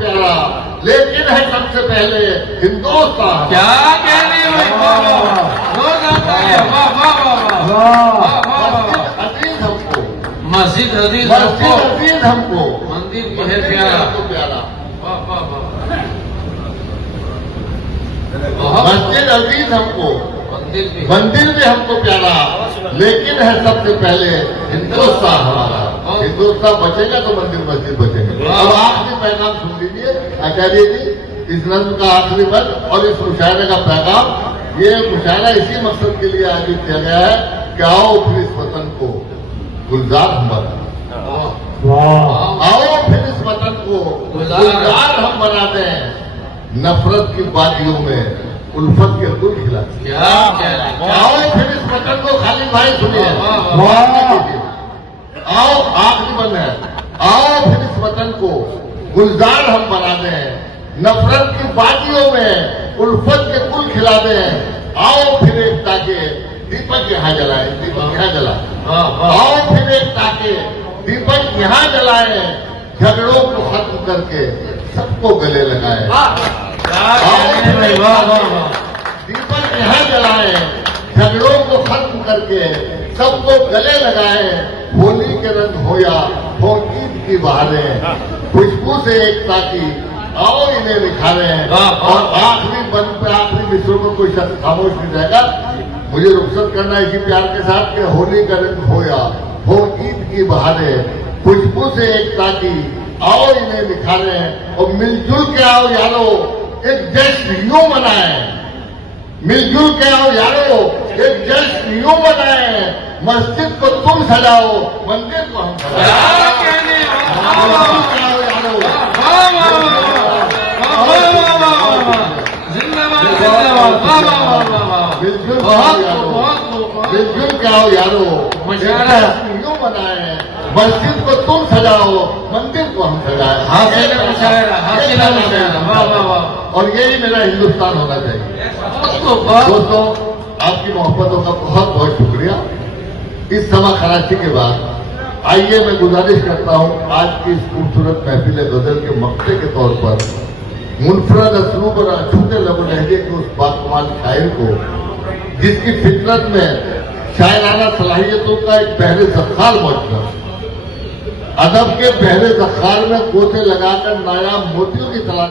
प्यारा, लेकिन है सबसे पहले हिंदुस्तान। क्या कहने भाई, वाह अजीज हमको, मस्जिद अजीज अजीज हमको, मंदिर की है प्यारा। प्यारा वाह मस्जिद अजीज हमको, मंदिर भी हमको प्यारा, लेकिन है सबसे पहले हिंदुस्तान हमारा। हिंदुस्तान बचेगा तो मंदिर मस्जिद बचेंगे। अब आखिरी पैगाम सुन लीजिए आचार्य जी, इस नज्म का आखिरी बंद और इस मुशायरे का पैगाम। ये मुशायरा इसी मकसद के लिए आयोजित किया गया है कि आओ फिर इस वतन को गुलजार हम बना, आओ फिर इस वतन को गुलजार हम बना दें, नफरत की वादियों में उल्फत के गुल खिला। आओ फिर इस वतन को, खालिद भाई सुनिए, आओ आखिरी बंद है, आओ फिर इस वतन को गुलजार हम बना दें, नफरत की वादियों में उल्फत के गुल खिला दें। आओ फिर एकता के दीपक यहाँ जलाए, दीपक यहाँ जलाए। आओ फिर एकता के दीपक यहाँ जलाए, झगड़ों को खत्म करके सबको गले लगाए। दीपक यहाँ जलाए, झगड़ों को खत्म करके सबको गले लगाए। होली के रंग हो या हो ईद की बहारें, खुशबू से एकता की आओ इन्हें निखारें। और आखिरी बंद पे आखिरी मिसरों को कोई शख्स खामोश नहीं जाएगा। मुझे रुखसत करना है इसी प्यार के साथ कि होली का रंग हो या हो ईद की बहारें, खुशबू से एकता की आओ इन्हें निखारें। और मिलजुल के आओ यारो एक जश्न यूं मनाएं, मिलजुल के आओ यारो एक जश्न यूं मनाएं। मस्जिद को तुम सजाओ, मंदिर को हम मिलजुल के आओ यारो यूं मनाएं। मस्जिद को तुम सजाओ, मंदिर को हम सजाएं। और यही मेरा हिंदुस्तान होना चाहिए। दोस्तों, आपकी मोहब्बतों का बहुत बहुत शुक्रिया। इस समा खराची के बाद आइए मैं गुजारिश करता हूं आज की इस खूबसूरत महफिल गजल के मक्ते के तौर पर मुनफरद असलूब और अछूते लबो लहजे के उस बाकमाल शायर को, जिसकी फितरत में शायराना सलाहियतों का एक बहरे ज़ख़्ख़ार मौजूद, अदब के बहरे ज़ख़्ख़ार में गोते लगाकर नायाब मोतियों की तलाश